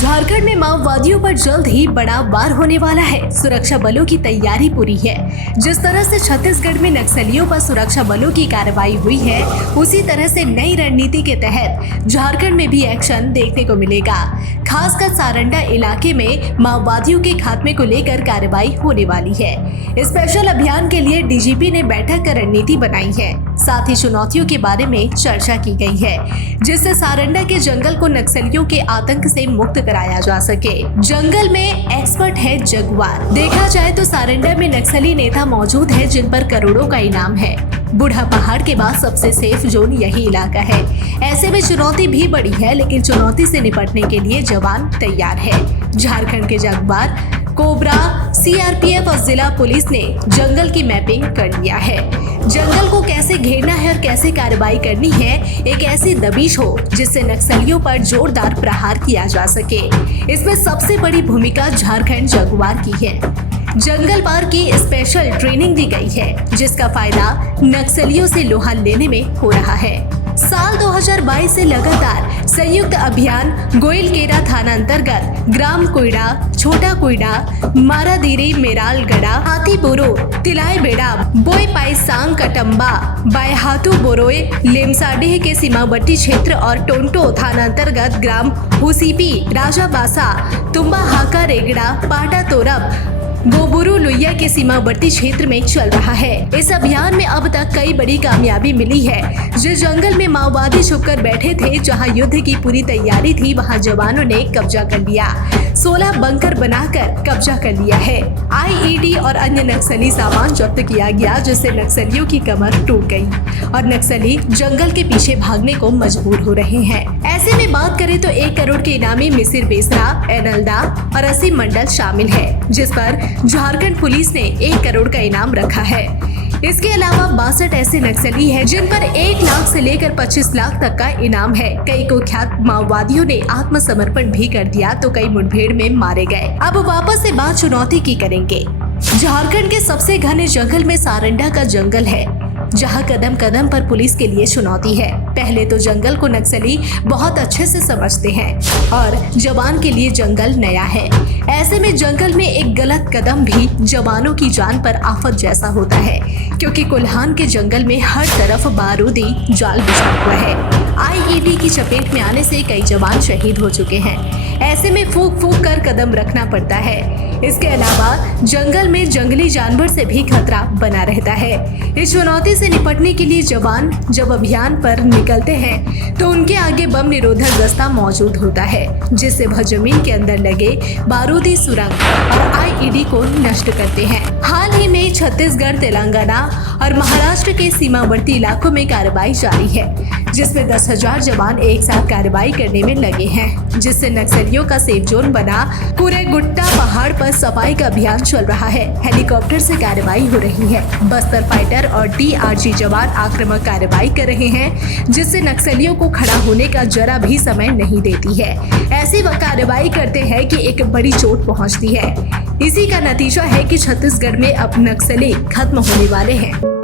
झारखंड में माओवादियों पर जल्द ही बड़ा वार होने वाला है। सुरक्षा बलों की तैयारी पूरी है। जिस तरह से छत्तीसगढ़ में नक्सलियों पर सुरक्षा बलों की कार्रवाई हुई है, उसी तरह से नई रणनीति के तहत झारखंड में भी एक्शन देखने को मिलेगा। खासकर सारंडा इलाके में माओवादियों के खात्मे को लेकर कार्रवाई होने वाली है। स्पेशल अभियान के लिए डीजीपी ने बैठक कर रणनीति बनाई है। साथ ही चुनौतियों के बारे में चर्चा की गई है, जिससे सारंडा के जंगल को नक्सलियों के आतंक से मुक्त कराया जा सके। जंगल में एक्सपर्ट है जगुआर। देखा जाए तो सारंडा में नक्सली नेता मौजूद है, जिन पर करोड़ों का इनाम है। बूढ़ा पहाड़ के बाद सबसे सेफ जोन यही इलाका है। ऐसे में चुनौती भी बड़ी है, लेकिन चुनौती से निपटने के लिए जवान तैयार है। झारखंड के जगुआर, कोबरा, सीआरपीएफ और जिला पुलिस ने जंगल की मैपिंग कर लिया है। जंगल को कैसे घेरना है और कैसे कार्रवाई करनी है, एक ऐसी दबिश हो जिससे नक्सलियों पर जोरदार प्रहार किया जा सके। इसमें सबसे बड़ी भूमिका झारखंड जगुआर की है। जंगल पार की स्पेशल ट्रेनिंग दी गई है, जिसका फायदा नक्सलियों से लोहा लेने में हो रहा है। साल 2022 से लगातार संयुक्त अभियान गोइलकेरा थाना अंतर्गत ग्राम कोइडा, छोटा कोइडा, मारादीरी, मेरालगड़ा, हाथीबोरो, तिलाईबेड़ा, बोईपाईसांग, कटम्बा, बायहातू बोरोए, लेमसाडेह के सीमावर्ती क्षेत्र और टोंटो थाना अंतर्गत ग्राम हुसीपी, राजाबासा, तुम्बा हाका, रेगड़ा, पाटा तोरब, बोबुरु लुइया के सीमावर्ती क्षेत्र में चल रहा है। इस अभियान में अब तक कई बड़ी कामयाबी मिली है। जिस जंगल में माओवादी छुपकर बैठे थे, जहां युद्ध की पूरी तैयारी थी, वहां जवानों ने कब्जा कर लिया। 16 बंकर बनाकर कब्जा कर लिया है। आईईडी और अन्य नक्सली सामान जब्त किया गया, जिससे नक्सलियों की कमर टूट गई और नक्सली जंगल के पीछे भागने को मजबूर हो रहे हैं। ऐसे में बात करें तो 1 करोड़ के इनामी मिसिर बेसरा, एनलदा और असीम मंडल शामिल है, जिस पर झारखंड पुलिस ने 1 करोड़ का इनाम रखा है। इसके अलावा 62 ऐसे नक्सली हैं, जिन पर 1 लाख से लेकर 25 लाख तक का इनाम है। कई कुख्यात माओवादियों ने आत्मसमर्पण भी कर दिया, तो कई मुठभेड़ में मारे गए। अब वापस से बात चुनौती की करेंगे। झारखंड के सबसे घने जंगल में सारंडा का जंगल है, जहां कदम कदम पर पुलिस के लिए चुनौती है। पहले तो जंगल को नक्सली बहुत अच्छे से समझते हैं और जवान के लिए जंगल नया है। ऐसे में जंगल में एक गलत कदम भी जवानों की जान पर आफत जैसा होता है, क्योंकि कोल्हान के जंगल में हर तरफ बारूदी जाल बिछा हुआ है। आईईडी की चपेट में आने से कई जवान शहीद हो चुके हैं। ऐसे में फूंक फूंक कर कदम रखना पड़ता है। इसके अलावा जंगल में जंगली जानवर से भी खतरा बना रहता है। इस चुनौती से निपटने के लिए जवान जब अभियान पर निकलते हैं, तो उनके आगे बम निरोधक दस्ता मौजूद होता है, जिससे वह जमीन के अंदर लगे बारूदी सुरंग और आईईडी को नष्ट करते हैं। हाल ही में छत्तीसगढ़, तेलंगाना और महाराष्ट्र के सीमावर्ती इलाकों में कार्रवाई जारी है, जिसमें 10,000 जवान एक साथ कार्रवाई करने में लगे हैं, जिससे नक्सलियों का सेफ जोन बना। कुरेगुट्टा पहाड़ पर सफाई का अभियान चल रहा है। हेलीकॉप्टर से कार्रवाई हो रही है। बस्तर फाइटर और डीआरजी जवान आक्रामक कार्रवाई कर रहे हैं, जिससे नक्सलियों को खड़ा होने का जरा भी समय नहीं देती है। ऐसी वह कार्रवाई करते हैं कि एक बड़ी चोट पहुंचती है। इसी का नतीजा है कि छत्तीसगढ़ में अब नक्सली खत्म होने वाले हैं।